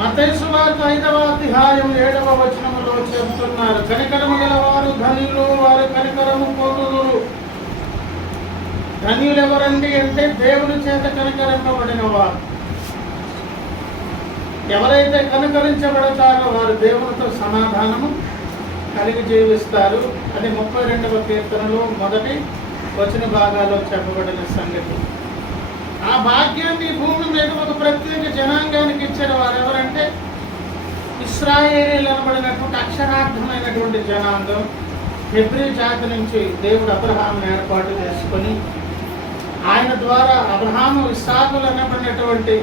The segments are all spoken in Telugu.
మత్తయి సువార్త 5వ అధ్యాయం 7వ వచనములో చెబుతున్నారు, కనికరము గల వారు ధన్యులు, వారు కనికరము పొందుదురు. ధన్యులు ఎవరండి అంటే దేవుని చేత కనికరింపబడిన వారు. ఎవరైతే కనికరించబడతారో వారు దేవునితో సమాధానము కలిగి జీవిస్తారు. అది 32వ కీర్తనలో మొదటి వచన భాగాల్లో చెప్పబడిన సంగతి. ఆ భాగ్యాన్ని భూమి మీద ఒక ప్రత్యేక జనాంగానికి ఇచ్చిన వారు ఎవరంటే ఇశ్రాయేలీయులు అనబడినటువంటి అక్షరార్థమైనటువంటి జనాంగం. హెబ్రీ జాతి నుంచి దేవుడు అబ్రహామును ఏర్పాటు చేసుకొని ఆయన ద్వారా అబ్రహాము ఇస్సాకులు అనబడినటువంటి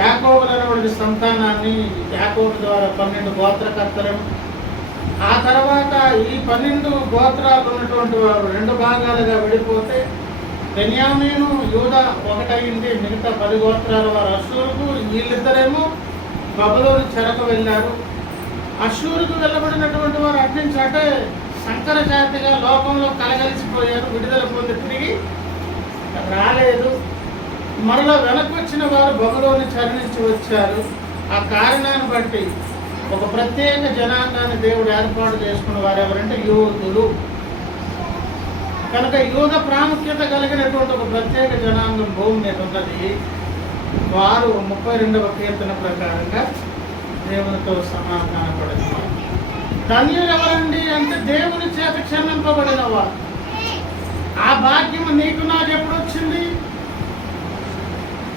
యాకోబులు అనబడిన సంతానాన్ని, యాకోబు ద్వారా 12 గోత్రకర్తలను, ఆ తర్వాత ఈ 12 గోత్రాలు ఉన్నటువంటి వారు 2 భాగాలుగా విడిపోతే బెన్యామీను యూదా ఒకటయింది. మిగతా 10 గోత్రాల వారు అషూరుకు, వీళ్ళిద్దరేమో బబులోను చెరకు వెళ్ళారు. అషూరుకు వెళ్ళబడినటువంటి వారు అట్నుంచి అంటే సంకర జాతిగా లోకంలో కలగలిసిపోయారు. విడుదల పొంది తిరిగి రాలేదు. మరలా వెనక్కి వచ్చిన వారు బబులోను చరణించి వచ్చారు. ఆ కారణాన్ని బట్టి ఒక ప్రత్యేక జనాంగాన్ని దేవుడు ఏర్పాటు చేసుకున్న వారు ఎవరంటే యూదులు. కనుక యూద ప్రాముఖ్యత కలిగినటువంటి ఒక ప్రత్యేక జనాంగం భూమి మీద ఉన్నది. వారు 32వ కీర్తన ప్రకారంగా దేవునితో సమాధానపడిన వారు. ధన్యులు ఎవరండి అంటే దేవుని చేత క్షమింపబడిన వారు. ఆ భాగ్యము నీకు నాకు ఎప్పుడు వచ్చింది?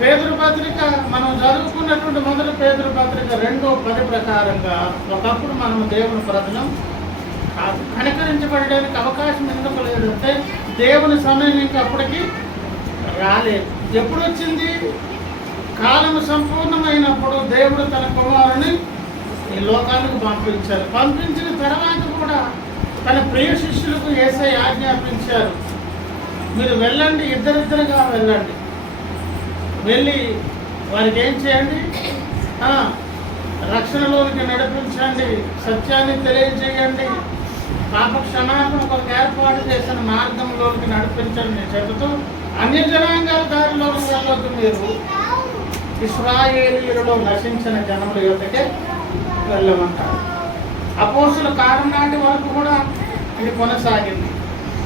పేతురు పత్రిక మనం చదువుకున్నటువంటి మొదటి పేతురు పత్రిక 2:10 ప్రకారంగా ఒకప్పుడు మనము దేవుని ప్రజలం కాదు. కనికరించబడడానికి అవకాశం ఎందుకు లేదంటే దేవుని సమయం ఇంకా అప్పటికి రాలేదు. ఎప్పుడు వచ్చింది? కాలము సంపూర్ణమైనప్పుడు దేవుడు తన కుమారుని ఈ లోకానికి పంపించారు. పంపించిన తర్వాత కూడా తన ప్రియ శిష్యులకు యేసయ్య ఆజ్ఞాపించారు, మీరు వెళ్ళండి, ఇద్దరిద్దరుగా వెళ్ళండి, వెళ్ళి వారికి ఏం చేయండి? రక్షణలోనికి నడిపించండి, సత్యాన్ని తెలియజేయండి, పాప క్షమాపణ కొరకు ఏర్పాటు చేసిన మార్గంలోనికి నడిపించండి చెబుతూ అన్య జనాంగాల దారిలోకి వెళ్ళొద్దు, మీరు ఇశ్రాయేలీయులలో నశించిన జనముల యొక్కకే వెళ్ళమంటారు. అపోస్తుల కాలం నాటి వరకు కూడా ఇది కొనసాగింది.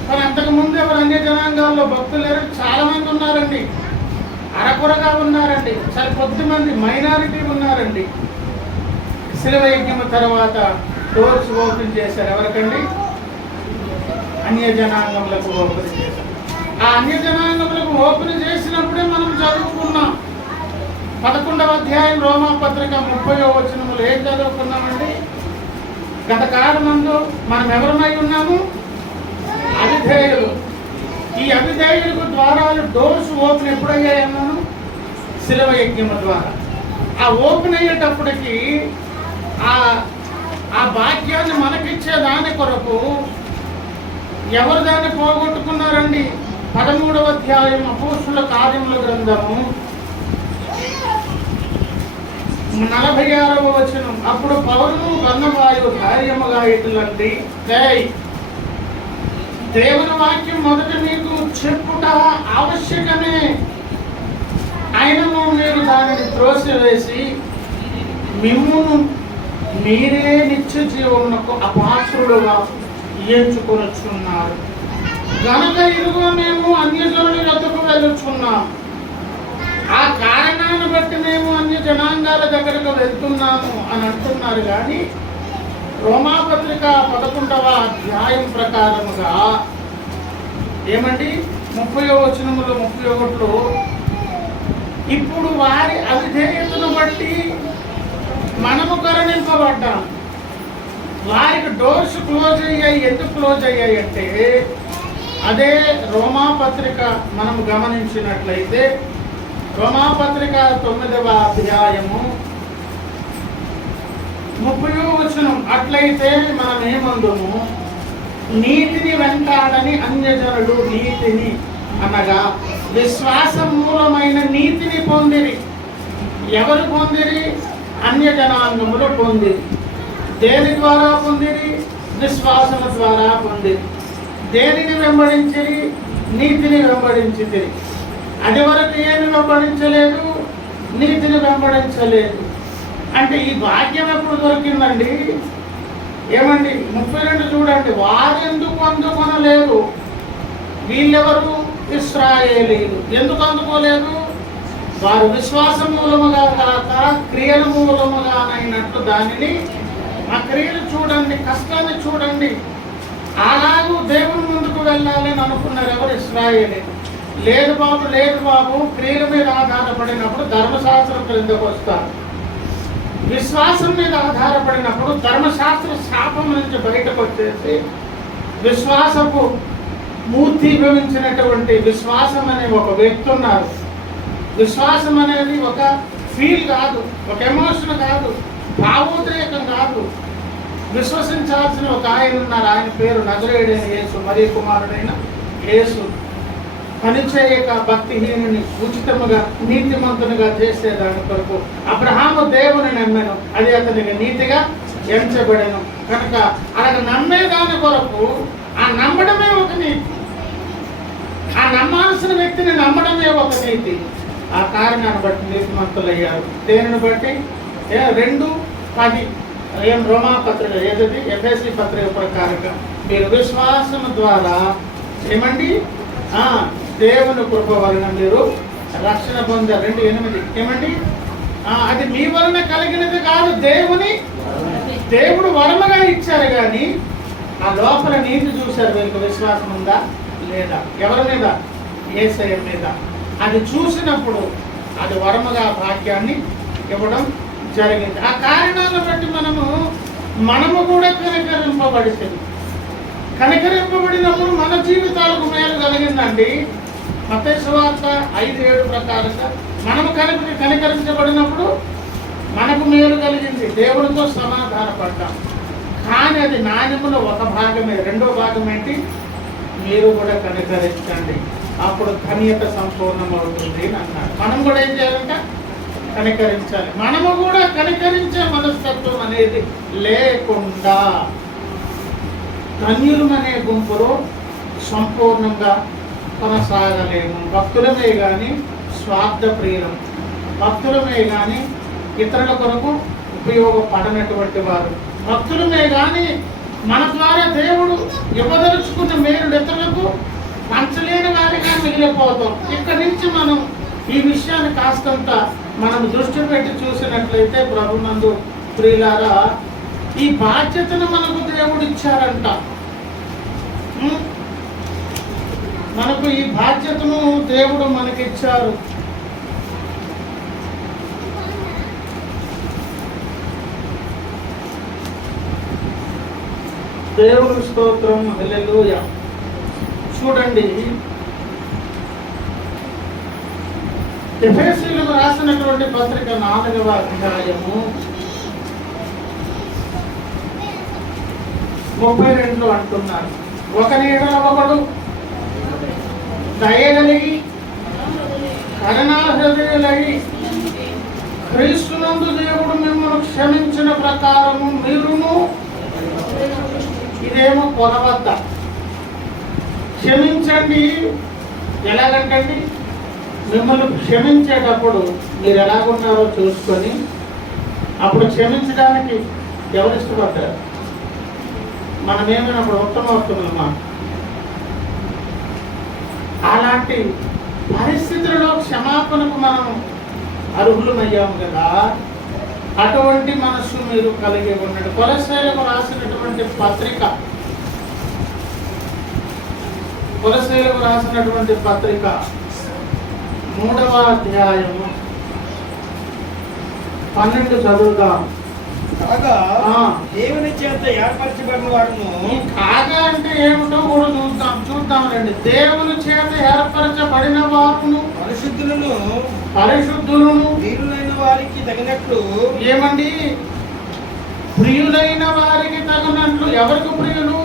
కానీ అంతకుముందు ఎవరు అన్య జనాంగాల్లో భక్తులు లేరు, చాలా మంది ఉన్నారండి, అరకొరగా ఉన్నారండి, చాలా కొద్ది మంది మైనారిటీ ఉన్నారండి. శిలువ యజ్ఞము తర్వాత డోర్స్ ఓపెన్ చేశారు. ఎవరికండి? అన్య జనాంగములకు ఓపెన్ చేశారు. ఆ అన్య జనాంగములకు ఓపెన్ చేసినప్పుడే మనం చదువుకున్నాం. 11వ అధ్యాయం రోమా పత్రిక 30వ వచనములు ఏం చదువుకున్నామండి? గత కాలమందు మనం ఎవరమై ఉన్నాము? అవిధేయులు. ఈ అవిధేయులకు ద్వారాలు డోర్స్ ఓపెన్ ఎప్పుడయ్యాయన్నాను? శిలువ యజ్ఞము ద్వారా. ఆ ఓపెన్ అయ్యేటప్పటికి ఆ భాగ్యాన్ని మనకిచ్చే దాని కొరకు ఎవరు దాన్ని పోగొట్టుకున్నారండి? 13వ అధ్యాయం అపోస్తుల కార్యముల గ్రంథము 46వ వచనం. అప్పుడు పౌలును బర్నబాయు ధైర్యముగా ఇటులండి, దేవుని వాక్యం మొదట మీకు చెప్పుట ఆవశ్యకమే, అయినను మీరు దానిని త్రోసివేసి మిమ్మును మీరే నిత్య జీవమునకు అపాత్రులుగా ఎంచుకొనుచున్నారు. గనుక ఇదిగో మేము అన్యజనుల యొద్దకు వెళ్ళుచున్నాం. ఆ కారణాన్ని బట్టి మేము అన్య జనాంగాల దగ్గరకు వెళ్తున్నాము అని అంటున్నారు. కానీ రోమాపత్రిక 11వ అధ్యాయం ప్రకారముగా ఏమండి 30వ వచనములో 31లో ఇప్పుడు వారి అవిధేయతను బట్టి మనము కరుణింపబడ్డాం. వారికి డోర్స్ క్లోజ్ అయ్యాయి. ఎందుకు క్లోజ్ అయ్యాయి అంటే అదే రోమాపత్రిక మనము గమనించినట్లయితే రోమాపత్రిక 9వ అధ్యాయము 30వ వచనం, అట్లయితే మనం ఏమందుము? నీతిని వెంటాడని అన్యజనులు నీతిని అనగా విశ్వాసం మూలమైన నీతిని పొందిరి. ఎవరు పొందిరి? అన్య జనాంగములు పొందిరి. దేని ద్వారా పొందిరి? విశ్వాసము ద్వారా పొందిరి. దేనిని వెంబడించిరి? నీతిని వెంబడించిరి. అది వరకు ఏమి వెంబడించలేదు, నీతిని వెంబడించలేదు. అంటే ఈ భాగ్యం ఎప్పుడు దొరికిందండి? ఏమండి 32 చూడండి. వారెందుకు అందుకొనలేదు? వీళ్ళెవరు? ఇశ్రాయేలీయులు. ఎందుకు అందుకోలేదు? వారు విశ్వాసం మూలముగా కాక క్రియల మూలముగానైనట్లు దానిని, ఆ క్రియలు చూడండి, కష్టాన్ని చూడండి, అలాగూ దేవుని ముందుకు వెళ్ళాలని అనుకున్నారు. ఎవరు? ఇశ్రాయేలీయులు. లేదు బాబు, లేదు బాబు, క్రియల మీద ఆధారపడినప్పుడు ధర్మశాస్త్రం క్రిందకు వస్తారు. విశ్వాసం మీద ఆధారపడినప్పుడు ధర్మశాస్త్ర శాపం నుంచి బయటకు వచ్చేసి విశ్వాసపు మూర్తీభవించినటువంటి విశ్వాసం అనే ఒక వ్యక్తి ఉన్నారు. విశ్వాసం అనేది ఒక ఫీల్ కాదు, ఒక ఎమోషన్ కాదు, భావోద్రేకం కాదు. విశ్వసించాల్సిన ఒక ఆయన ఉన్నారు. ఆయన పేరు నజరేయుడైన యేసు, మరియ కుమారుడైన యేసు. పనిచేయక భక్తిహీనుని ఉచితముగా నీతిమంతునిగా చేసేదాని కొరకు అబ్రహాము దేవుని నమ్మెను, అది అతనికి నీతిగా ఎంచబడెను. కనుక అలా నమ్మేదాని కొరకు ఆ నమ్మడమే ఒక నీతి, ఆ నమ్మాల్సిన వ్యక్తిని నమ్మడమే ఒక నీతి. ఆ కారణాన్ని బట్టి నీతిమంతులయ్యారు. దేనిని బట్టి? 2:10 రోమా పత్రిక, ఏదది? ఎఫెసీ పత్రిక ప్రకారంగా మీరు విశ్వాసం ద్వారా ఏమండి దేవుని కృప వలన మీరు రక్షణ పొందారు. 2:8 ఏమండి? అది మీ వలన కలిగినది కాదు, దేవుడు వరముగా ఇచ్చారు. కానీ ఆ లోపల నీతి చూశారు. వీరికి విశ్వాసం ఉందా లేదా? ఎవరి మీద? యేసయ్య మీద. అది చూసినప్పుడు అది వరముగా భాగ్యాన్ని ఇవ్వడం జరిగింది. ఆ కారణాలను బట్టి మనము కూడా కనికరింపబడినప్పుడు మన జీవితాలకు మేలు కలిగిందండి. మత్తయి సువార్త 5:7 ప్రకారంగా మనము కనికరించబడినప్పుడు మనకు మేలు కలిగింది, దేవుడితో సమాధానపడ్డాం. కానీ అది నాణ్యములో ఒక భాగమే. రెండో భాగం ఏంటి? మీరు కూడా కనికరించండి, అప్పుడు ధన్యత సంపూర్ణమవుతుంది అని అన్నారు. మనం కూడా ఏం చేయాలంట? కనికరించాలి. మనము కూడా కనికరించే మనస్తత్వం అనేది లేకుండా ధన్యులమనే గుంపులో సంపూర్ణంగా కొనసాగలేము. భక్తులమే కానీ స్వార్థ ప్రియులం, భక్తులమే కానీ ఇతరుల కొరకు ఉపయోగపడనటువంటి వారు, భక్తులమే కానీ మన ద్వారా దేవుడు ఇవ్వదలుచుకున్న మేలు ఇతరులకు పంచలేని వారిగా మిగిలిపోతాం. ఇక్కడి నుంచి మనం ఈ విషయాన్ని కాస్తంత మనం దృష్టి పెట్టి చూసినట్లయితే ప్రభునందు ప్రియులారా, ఈ బాధ్యతను మనకు దేవుడు ఇచ్చారంట. మనకు ఈ బాధ్యతను దేవుడు మనకిచ్చారు. దేవుని స్తోత్రం, హల్లెలూయా. చూడండి, ఎఫెసీయులకు రాసినటువంటి పత్రిక 4వ అధ్యాయము 32 అంటున్నారు. ఒకని ఎడల ఒకడు దయగలిగి కరుణాహృదయులై క్రీస్తునందు దేవుడు మిమ్మల్ని క్షమించిన ప్రకారము మీరును. ఇదేమో కొలవద్ద. క్షమించండి. ఎలాగంటండి? మిమ్మల్ని క్షమించేటప్పుడు మీరు ఎలాగున్నారో చూసుకొని అప్పుడు క్షమించడానికి ఎవరు ఇష్టపడ్డారు? మనమేమైనప్పుడు ఉత్తమవుతున్నామా? అలాంటి పరిస్థితులలో క్షమాపణకు మనం అర్హులమయ్యాము కదా. అటువంటి మనస్సు మీరు కలిగి ఉండండి. కొలస్సీయులకు రాసినటువంటి పత్రిక 3వ అధ్యాయము 12 చదువుదాం. కాగా దేవుని చేత ఏర్పరచబడిన వారును. కాగా అంటే ఏమిటో కూడా చూద్దాం రండి. దేవుని చేత ఏర్పరచబడిన వారును, పరిశుద్ధులను ప్రియులైన వారికి తగినట్లు. ఏమండి? ప్రియులైన వారికి తగినట్లు. ఎవరికి ప్రియులు?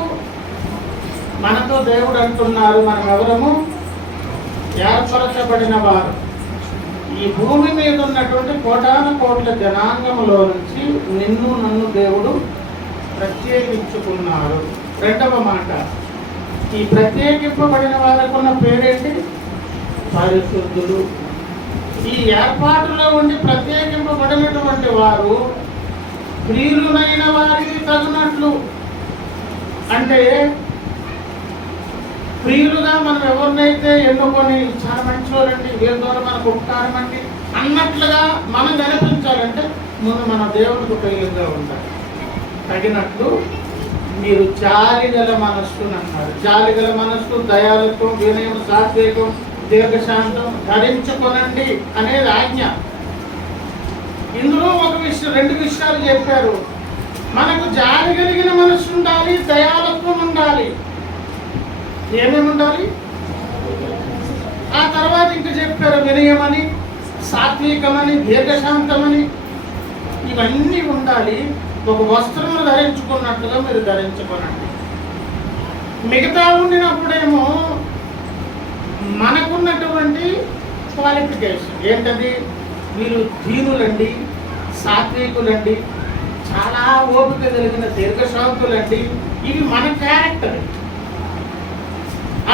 మనతో దేవుడు అంటున్నారు, మనం ఎవరము? ఏర్పరచబడిన వారు. ఈ భూమి మీద ఉన్నటువంటి కోటాను కోట్ల జనాంగంలో నుంచి నిన్ను నన్ను దేవుడు ప్రత్యేకించుకున్నారు. రెండవ మాట, ఈ ప్రత్యేకింపబడిన వారికి ఉన్న పేరేంటి? పరిశుద్ధులు. ఈ ఏర్పాటులో ఉండి ప్రత్యేకింపబడినటువంటి వారు ప్రియులైన వారికి తగినట్లు, అంటే ప్రియులుగా మనం ఎవరినైతే ఎన్నుకొని చాలా మంచివారండి, వీరి ద్వారా మనకు ఉపకారం అండి అన్నట్లుగా మనం కనిపించాలంటే ముందు మన దేవునికి ప్రియులుగా ఉండాలి. తగినట్లు మీరు జాలిగల మనస్సు అన్నారు. జాలిగల మనస్సు, దయాలత్వం, వినయం, సాత్వికం, దీర్ఘశాంతం ధరించుకొనండి అనేది ఆజ్ఞ. ఇందులో రెండు విషయాలు చెప్పారు. మనకు జాలి కలిగిన మనస్సు ఉండాలి, దయాలత్వం ఉండాలి. ఏమేమి ఉండాలి? ఆ తర్వాత ఇంకా చెప్పారు వినయమని, సాత్వికమని, దీర్ఘశాంతమని. ఇవన్నీ ఉండాలి. ఒక వస్త్రమును ధరించుకున్నట్లుగా మీరు ధరించుకోనండి. మిగతా ఉండినప్పుడేమో మనకున్నటువంటి క్వాలిఫికేషన్ ఏంటది? మీరు దీనులండి, సాత్వికులండి, చాలా ఓపిక కలిగిన దీర్ఘశాంతులండి. ఇవి మన క్యారెక్టర్.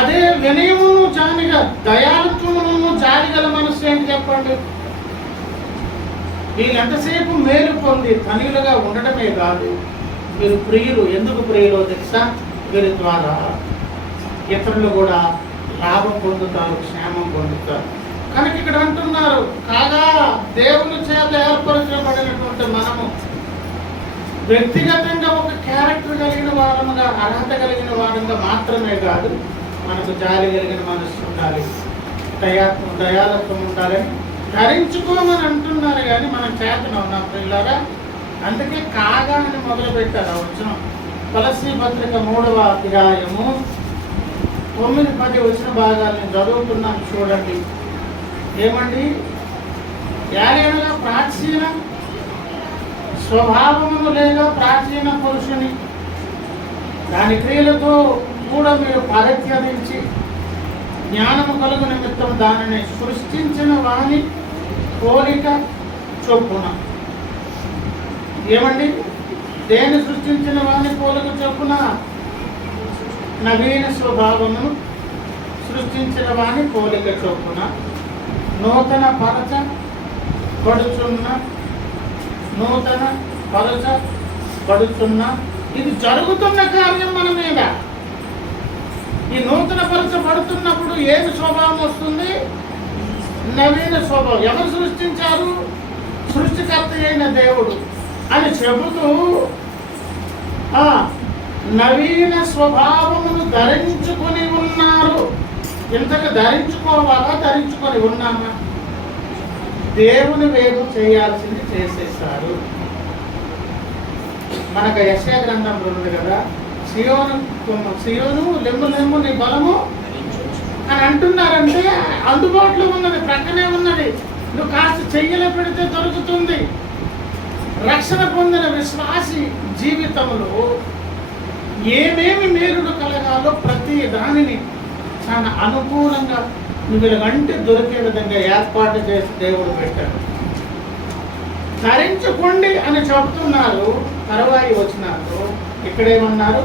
అదే వినయమును, జాలిగా, దయాలత్వమును, జాలిగల మనస్సు ఏంటి చెప్పండి? వీళ్ళు ఎంతసేపు మేలు పొంది ధనియులుగా ఉండటమే కాదు, వీరు ప్రియులు. ఎందుకు ప్రియులో తెలుసా? వీరి ద్వారా ఇతరులు కూడా లాభం పొందుతారు, క్షేమం పొందుతారు. కనుక ఇక్కడ అంటున్నారు, కాగా దేవుని చేత ఏర్పరచబడినటువంటి మనము వ్యక్తిగతంగా ఒక క్యారెక్టర్ కలిగిన వారముగా, అర్హత కలిగిన వారంగా మాత్రమే కాదు, మనకు జాలి కలిగిన మనస్సు ఉండాలి, దయాలత్వం ఉండాలని ధరించుకోమని అంటున్నారు. కానీ మనం చేతన ఉన్నాం పిల్లరా. అందుకే కాగా అని మొదలు పెట్టారు. వచ్చిన తులసి పత్రిక 3వ అధ్యాయము 9-10 వచ్చిన భాగాలను చదువుతున్నాను, చూడండి. ఏమండి? యాలేనగా ప్రాచీన స్వభావమును లేదా ప్రాచీన పురుషుని దాని క్రియలతో కూడా మీరు పరిత్యజించి జ్ఞానము కలుగు నిమిత్తం దానిని సృష్టించిన వాని పోలిక చొప్పున. ఏమండి? దేని సృష్టించిన వాని పోలిక చొప్పున? నవీన స్వభావమును సృష్టించిన వాని పోలిక చొప్పున నూతన పరచబడుతున్న ఇది జరుగుతున్న కార్యం మన మీద. ఈ నూతన పరచబడుతున్నప్పుడు ఏమి స్వభావం వస్తుంది? నవీన స్వభావం. ఎవరు సృష్టించారు? సృష్టికర్త అయిన దేవుడు అని చెబుతూ నవీన స్వభావమును ధరించుకొని ఉన్నారు. ఇంతకు ధరించుకోవాలా? ధరించుకొని ఉన్నామా? దేవుని వేరు చేయాల్సింది చేసేసారు. మనకు యెషయా గ్రంథంలో ఉంది కదా, సియోను లెమ్ము నీ బలము అని అంటున్నారంటే అందుబాటులో ఉన్నది, ప్రక్కనే ఉన్నది. నువ్వు కాస్త చెయ్యలో పెడితే దొరుకుతుంది. రక్షణ పొందిన విశ్వాసి జీవితంలో ఏమేమి మేలులు కలగాలో ప్రతి దానిని చాలా అనుకూలంగా వీళ్ళకంటే దొరికే విధంగా ఏర్పాటు చేసి దేవుడు పెట్టాడు. ధరించుకోండి అని చెబుతున్నారు. తరువాయి వచ్చినారు ఇక్కడేమన్నారు?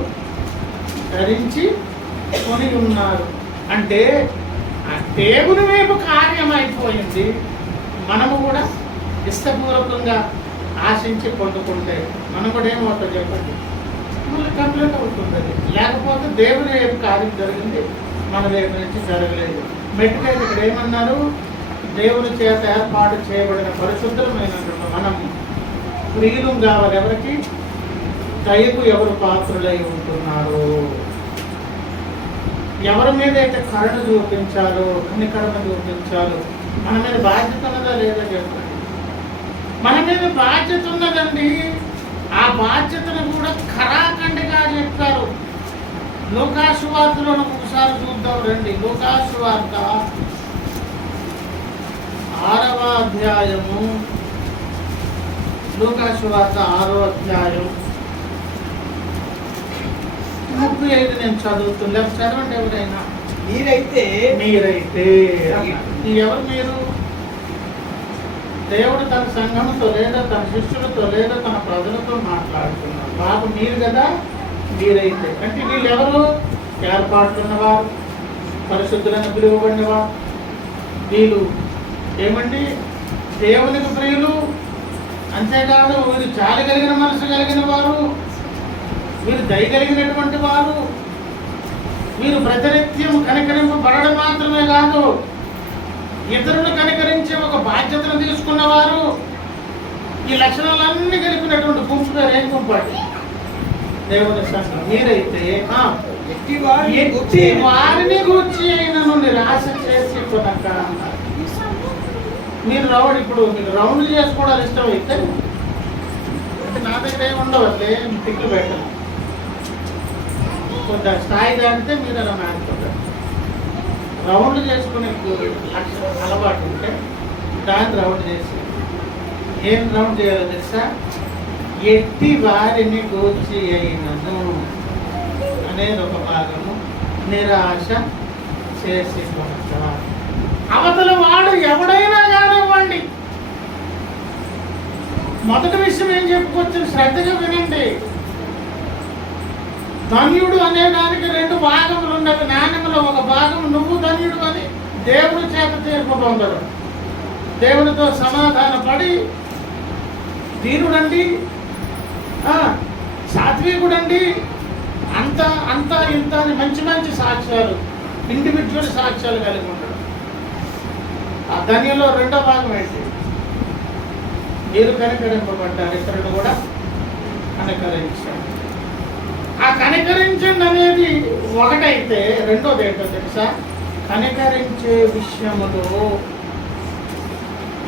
ధరించి కొని ఉన్నారు. అంటే ఆ దేవుని వైపు కార్యం అయిపోయింది. మనము కూడా ఇష్టపూర్వకంగా ఆశించి పొందుకుంటే మనం కూడా ఏమవుతుంది చెప్పండి? మళ్ళీ కంప్లీట్ అవుతుంది. లేకపోతే దేవుని వైపు కార్యం జరిగింది, మన వైపు నుంచి జరగలేదు. మెట్టుకైతే ఇక్కడ ఏమన్నారు? దేవుని చేత ఏర్పాటు చేయబడిన పరిశుద్ధమైనటువంటి మనం ప్రియులు కావాలి. ఎవరికి? దయకు ఎవరు పాత్రులై ఉంటున్నారు, ఎవరి మీద అయితే కరుణ చూపించాలో, కనికరణ చూపించాలో, మన మీద బాధ్యత ఉన్నదా లేదా చెప్పండి? మన మీద బాధ్యత ఉన్నదండి. ఆ బాధ్యతను కూడా ఖరాఖండిగా చెప్పారు. లూకాసు వార్తలో ఒకసారి చూద్దాం రండి. లూకాసు వార్త 6వ అధ్యాయము. లూకాసు వార్త 6వ అధ్యాయం 35 నేను చదువుతున్నా. చదవండి ఎవరైనా. మీరైతే ఎవరు మీరు? దేవుడు తన సంఘంతో లేదా తన శిష్యులతో లేదా తన ప్రజలతో మాట్లాడుతున్నారు. బాబు మీరు కదా. మీరైతే అంటే వీళ్ళు ఎవరు? ఏర్పాటున్నవారు, పరిశుద్ధులను పిలువబడినవారు, వీళ్ళు ఏమండి దేవునికి ప్రియులు, అంతేకాదు వీరు చాలి కలిగిన మనసు కలిగిన వారు, వీరు దయ కలిగినటువంటి వారు, వీరు ప్రతినిత్యం కనికరింపబడడం మాత్రమే కాదు ఇతరులను కనికరించే ఒక బాధ్యతను తీసుకున్నవారు. ఈ లక్షణాలన్నీ కలిపినటువంటి గుంపు పేరు ఏం గుంపాడు? దేవుని సంఘం. మీరైతే ఎట్టి వారిని గూర్చి అయినను నిరాశ చేసి కొనక. మీరు ఇప్పుడు మీకు రౌండ్ చేసుకోవడానికి ఇష్టం అయితే అంటే నా దగ్గర ఏమి ఉండవట్లే, టిక్లు పెట్టాలి. కొంత స్థాయి దాటితే మీరు అలా మారిపోతారు. రౌండ్ చేసుకునే లక్షణం అలవాటు ఉంటే దాన్ని రౌండ్ చేసి ఏం రౌండ్ చేయాలో తెలుసా? ఎట్టి వారిని గూర్చి అయినను అనేది ఒక భాగము, నిరాశ చేసి కొనక. అవతల వాడు ఎవడైనా కానివ్వండి. మొదటి విషయం ఏం చెప్పుకోవచ్చు? శ్రద్ధగా వినండి. ధన్యుడు అనే దానికి 2 భాగములు ఉన్నవి. నాణ్యములో ఒక భాగం నువ్వు ధన్యుడు అని దేవుని చేత తీర్పు పొందడం, దేవునితో సమాధాన పడి దీనుడండి, సాత్వికుడండి, అంత అంత ఇంత అని మంచి మంచి సాక్ష్యాలు, ఇండివిజువల్ సాక్ష్యాలు కలిగి ఉండడం. ఆ ధన్యంలో 2వ భాగం ఏంటి? మీరు కనికరింపబడ్డారు, ఇతరులు కూడా కనికరించారు. ఆ కనికరించండి అనేది ఒకటైతే, రెండోది ఏంటో తెలుసా? కనికరించే విషయములో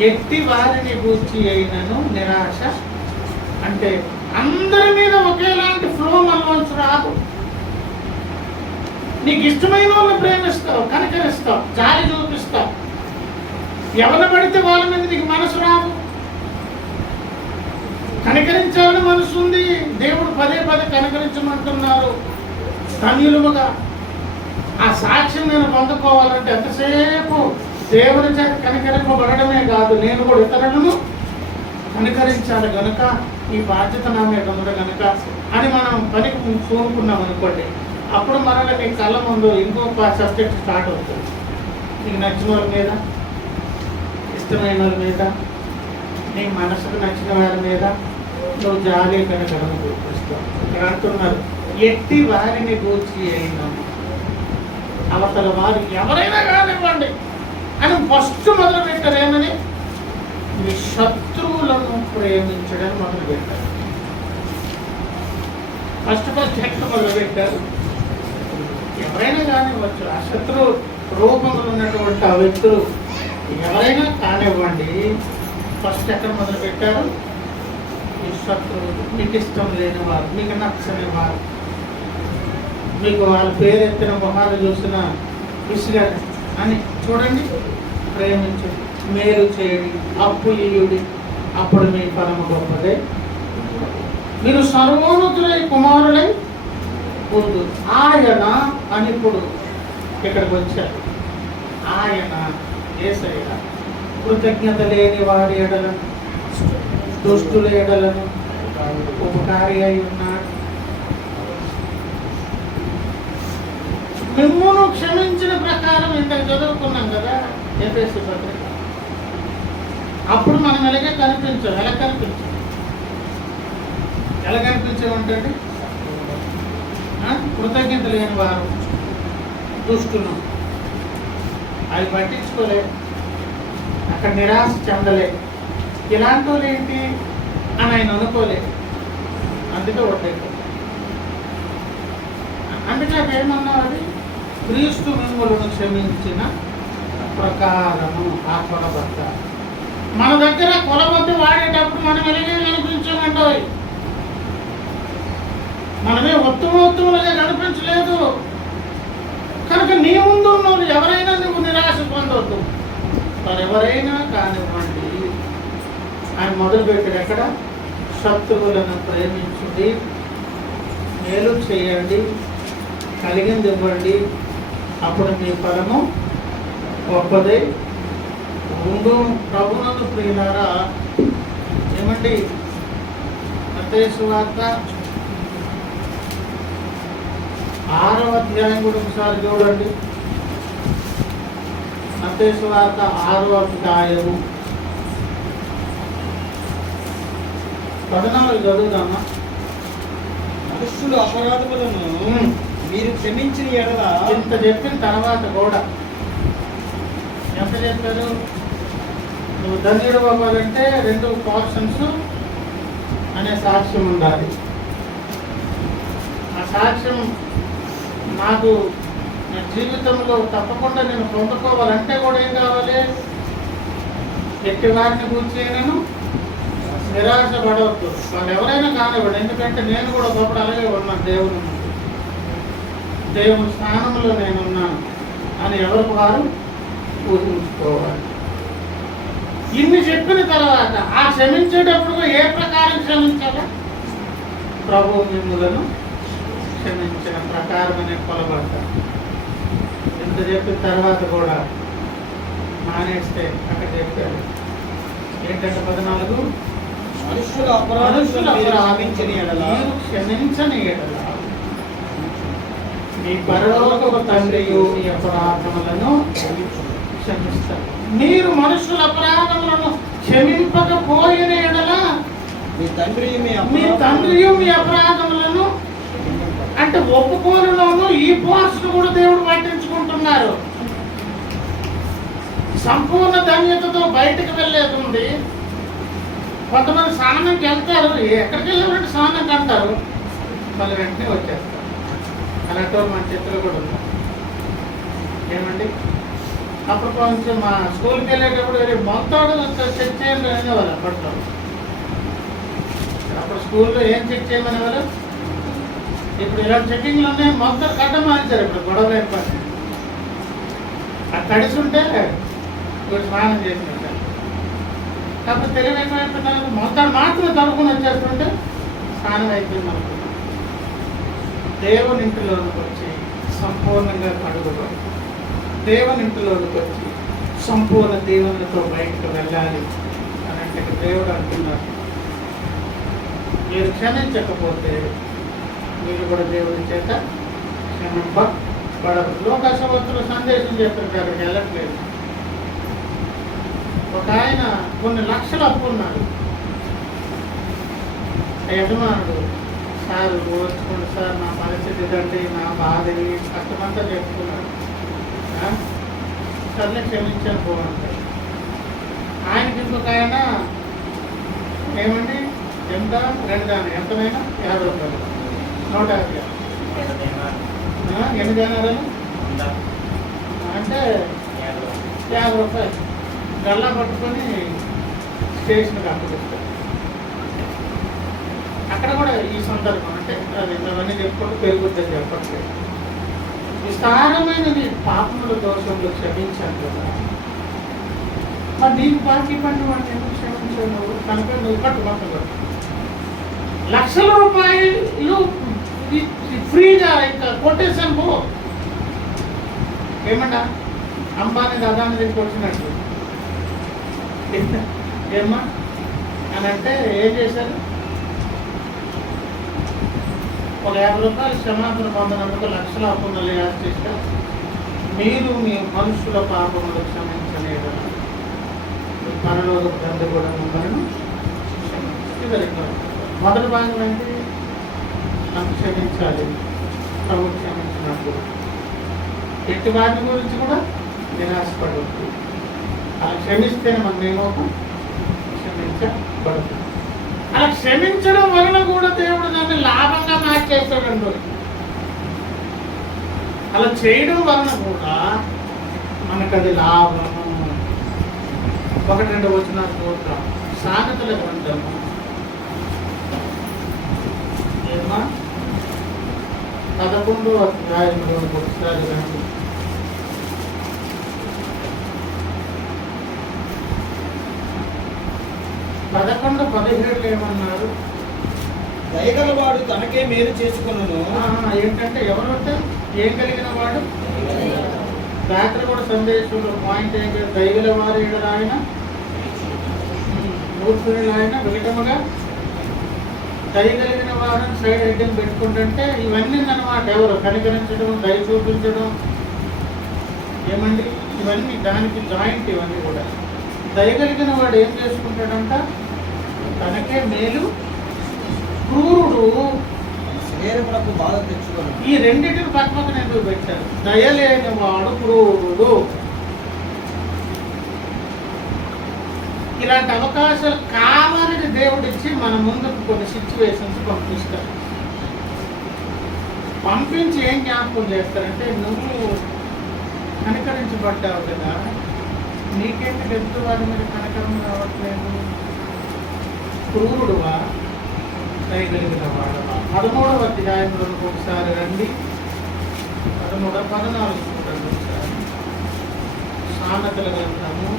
ఎట్టి వారిని గూర్చి అయినను నిరాశ. అంటే అందరి మీద ఒకేలాంటి ఫ్లో మనలోంచి రాదు. నీకు ఇష్టమైన వాళ్ళని ప్రేమిస్తావు, కనికరిస్తావు, జాలి చూపిస్తావు. ఎవరు పడితే వాళ్ళ మీద నీకు మనసు రాదు. కనికరించాలని మనసు ఉంది. దేవుడు పదే కనికరించమంటున్నారు. ధన్యులుగా ఆ సాక్ష్యం నేను పొందుకోవాలంటే ఎంతసేపు దేవుని చేత కనికరింపబడమే కాదు, నేను కూడా ఇతరులను కనికరించాలి గనుక ఈ బాధ్యత నా మీద ఉంది కనుక అని మనం పనికి పూనుకున్నాం అనుకోండి. అప్పుడు మరలా నీ కళ్ళ ముందు ఇంకొక సబ్జెక్ట్ స్టార్ట్ అవుతుంది. నీకు నచ్చిన వాళ్ళ మీద, ఇష్టమైన వాళ్ళ మీద, నీ మనసుకు నచ్చిన వారి మీద నువ్వు జాలి కనికరము చూపిస్తావు. ఇక్కడ అంటున్నారు ఎట్టి వారిని గూర్చి అయినా. అవతల వారు ఎవరైనా కానివ్వండి అని ఫస్ట్ మొదలు పెట్టారు. ఏమని? మీ శత్రువులను ప్రేమించడం మొదలు పెట్టారు. ఫస్ట్ ఎక్కడ మొదలు పెట్టారు? ఎవరైనా కానివ్వచ్చు, ఆ శత్రు రూపంలో ఉన్నటువంటి ఆ వ్యక్తులు ఎవరైనా కానివ్వండి, ఫస్ట్ ఎక్కడ మొదలు పెట్టారు? మీ శత్రువులు, మీకు ఇష్టం లేని వారు, మీకు నచ్చని వారు, మీకు వాళ్ళ పేరెత్తిన మొహాలు చూసిన విసిగా అని చూడండి, ప్రేమించండి, మేలు చేయండి, అప్పు ఇయ్యుడి, అప్పుడు మీ ఫలము గొప్పదే, మీరు సర్వోన్నతులై కుమారులై పొందు. ఆయన అని ఇప్పుడు ఇక్కడికి వచ్చారు. ఆయన యేసయ్య కృతజ్ఞత లేని వారి ఎడలను, దుష్టుల ఎడలను ఉపకారి అయి ఉన్నాడు. మిమ్మును క్షమించిన ప్రకారం ఇంతకు చదువుకున్నాం కదా ఎఫెసీ పత్రిక. అప్పుడు మనం ఎలాగే కనిపించాం. ఎలా కనిపించామంటే కృతజ్ఞత లేని వారు, దుష్టులు, అవి పట్టించుకోలే, అక్కడ నిరాశ చెందలే, ఇలాంటి వాళ్ళు ఏంటి అని ఆయన అనుకోలే. అందుకే ఒట్టేది. అందుకే ఏమన్నా అది క్రీస్తు మిమ్ములను క్షమించిన ప్రకారము. ఆ కొలబద్ద మన దగ్గర కొలబద్ద వాడేటప్పుడు మనం ఎలాగే కనిపించామంటే మనమే ఉత్తమోత్తములుగా కనిపించలేదు కనుక నీ ముందు ఉన్నోళ్ళు ఎవరైనా నువ్వు నిరాశ పొందవద్దు. వారు ఎవరైనా కానివ్వండి. ఆయన మొదలుపెట్టాడు ఎక్కడ? శత్రువులను ప్రేమించండి, మేలు చేయండి, కలిగింది ఇవ్వండి, అప్పుడు మీ ఫలము గొప్పదే ఉండు. ప్రభునందు ప్రియులారా, ఏమండి మత్తయి సువార్త 6వ అధ్యాయం కూడా ఒకసారి చూడండి. మత్తయి మత్తయి సువార్త 6వ అధ్యాయము 14 చదువుదామా. మనుష్యుల అపరాధములను మీరు క్షమించిన ఎడల, ఇంత చెప్పిన తర్వాత కూడా ఎంత చెప్పారు? నువ్వు ధన్యుడు అవ్వాలంటే 2 పోర్షన్స్ అనే సాక్ష్యం ఉండాలి. ఆ సాక్ష్యం నాకు నా జీవితంలో తప్పకుండా నేను పొందుకోవాలంటే కూడా ఏం కావాలి? ఎట్టి వారిని గురించి నేను నిరాశ పడవద్దు. వాళ్ళు ఎవరైనా కానివ్వండి, ఎందుకంటే నేను కూడా ఒకప్పుడు అలాగే ఉన్నాను. దేవుని స్థానంలో నేనున్నాను అని ఎవరికి వారు ఊహించుకోవాలి. ఇన్ని చెప్పిన తర్వాత ఆ క్షమించేటప్పుడు ఏ ప్రకారం క్షమించాలా? ప్రభువు మిమ్ములను క్షమించిన ప్రకారమనే కొలబడతారు. ఇంత చెప్పిన తర్వాత కూడా మానేస్తే అక్కడ చెప్పారు ఏంటంటే 14, మనుష్యుల అపరాధములను మీరు క్షమించిన ఎడల, మీరు క్షమించని ఎడల మీ పరలోకపు తండ్రియు మీ అపరాధములను క్షమిస్తారు. మీరు మనుషుల అపరాధములను క్షమింపకపోయిన ఎడల మీ తండ్రియు మీ అపరాధములను అంటే ఒప్పుకోలులోను ఈ పోర్షన్ కూడా దేవుడు పట్టించుకుంటున్నారు. సంపూర్ణ ధన్యతతో బయటకు వెళ్ళేది ఉంది. కొంతమంది స్నానంకి వెళ్తారు, ఎక్కడికి వెళ్ళినట్టు స్నానంకి అంటారు, మళ్ళీ వెంటనే వచ్చేస్తారు. అలాంటి వాళ్ళు మన చేతిలో కూడా ఉన్నారు. ఏమండి, అప్పుడు కొంచెం మా స్కూల్కి వెళ్ళేటప్పుడు మొత్తాడు చెక్ చేయండి అనేవాళ్ళు. అప్పట్లో అప్పుడు స్కూల్లో ఏం చెక్ చేయమనేవాళ్ళు? ఇప్పుడు ఇలాంటి చెక్కింగ్లు ఉన్నాయి. మొత్తం కట్ట మార్చారు. ఇప్పుడు గొడవ ఏర్పడి అది తడిసి ఉంటే వీడు స్నానం చేసినట్టు. కాకపోతే తెలివి ఎక్కువైపోయినారు. మొత్తం మాత్రం తడుకుని వచ్చేస్తుంటే స్నానం అయిపోయింది అనుకున్నాం. దేవుని ఇంటిలోనికి వచ్చి సంపూర్ణంగా కడుగుతాం. దేవుని ఇంటిలోనికి వచ్చి సంపూర్ణ దేవునితో బయటకు వెళ్ళాలి అని అంటే దేవుడు అంటున్నారు, మీరు క్షమించకపోతే మీరు కూడా దేవుడి చేత క్షమింపబడరు. లోకసభత్తులు సందేశం చెప్పారు, అక్కడికి వెళ్ళట్లేదు. ఒక ఆయన కొన్ని లక్షలు అప్పు ఉన్నాడు. యజమానుడు, సార్ ఓర్చుకోండి సార్, నా పరిస్థితి ఇదండి, నా బాధని కష్టమంతా చెప్పుకున్నాడు. సర్లే క్షమించాను పోవంటాడు. ఆయనకి ఇంకొక ఆయన ఏమండి ఎంత 2 దాని ఎంతనైనా 50 రూపాయలు, 150. ఎన్ని జనాలు అంటే 50 రూపాయలు గల్లా పట్టుకొని స్టేషన్కి అప్పగిస్తారు. అక్కడ కూడా ఈ సందర్భం అంటే అది అవన్నీ చెప్పుకుంటూ పెరుగుద్దని చెప్పట్లేదు. విస్తారమైన నీ పాపముల దోషంలో క్షమించాను కదా, మరి నీకు బాకీ పడిన వాడిని ఎందుకు క్షమించావు? నువ్వు కనుక నువ్వు కట్టు మొత్తం కట్టు. లక్షల రూపాయలు ఫ్రీగా ఇంకా కొట్టేసాను పో. ఏమన్నా అంబానీ అదాని దగ్గరికి వచ్చినట్టు ఏమ్మా అని అంటే ఏం చేశారు? ఒక 50 రూపాయలు క్షమాపణ పొందినందుకు లక్షల అప్పున్నలు యాచిస్తా మీరు మీ మనుషుల పాపములు క్షమించలే కదా, పరలోక తండ్రి కూడా మిమ్మల్ని క్షమించాలి. మొదటి భాగం ఏంటి? నన్ను క్షమించాలి, ప్రభు క్షమించినప్పుడు ఎట్టి వాటి గురించి కూడా నిరాశపడవద్దు. అలా క్షమిస్తేనే మనం ఏమో క్షమించబడుతుంది. అలా క్షమించడం వలన కూడా దేవుడు దాన్ని లాభంగా మార్చేస్తాడండి. అలా చేయడం వలన కూడా మనకు అది లాభము. 1-2 వచనాలు చూద్దాం. సామెతల గ్రంథము 11వ అధ్యాయంలో ఒకసారి రండి. 11-17 ఏమన్నారు? దయగలవాడు తనకే మేలు చేసుకును. ఏంటంటే ఎవరంటే ఏం కలిగిన వాడు? రాత్రి కూడా సందేశంలో పాయింట్ ఏంటి? దయగల వారు ఏడు ఆయన మూర్ఖులు ఆయన వికటముగా దయగలిగిన వారిని సైడ్ హెడ్డింగ్ పెట్టుకుంటుంటే ఇవన్నీ అన్నమాట. ఎవరు కనికరించడం, దయ చూపించడం, ఏమండి ఇవన్నీ దానికి జాయింట్, ఇవన్నీ కూడా దయగలిగిన వాడు ఏం చేసుకుంటాడంట, తనకే మేలు. క్రూరుడు శరీరమునకు బాధ తెచ్చుకోను. ఈ రెండింటిని పక్కన ఎందుకు పెట్టారు? దయలేని వాడు క్రూరుడు. ఇలాంటి అవకాశాలు కావాలని దేవుడిచ్చి మన ముందుకు కొన్ని సిచ్యువేషన్స్ పంపిస్తారు. పంపించి ఏం జ్ఞాపకం చేస్తారంటే, నువ్వు కనికరించబడ్డావు కదా, నీకేంటి ఎదుటి వారి మీద కనకరం రావట్లేదు? క్రూరుడువా, దయగలిగిన వాడవా? 13వ అధ్యాయంలో ఒకసారి రండి, 14 చూడండి ఒకసారి. సామెతల గ్రంథము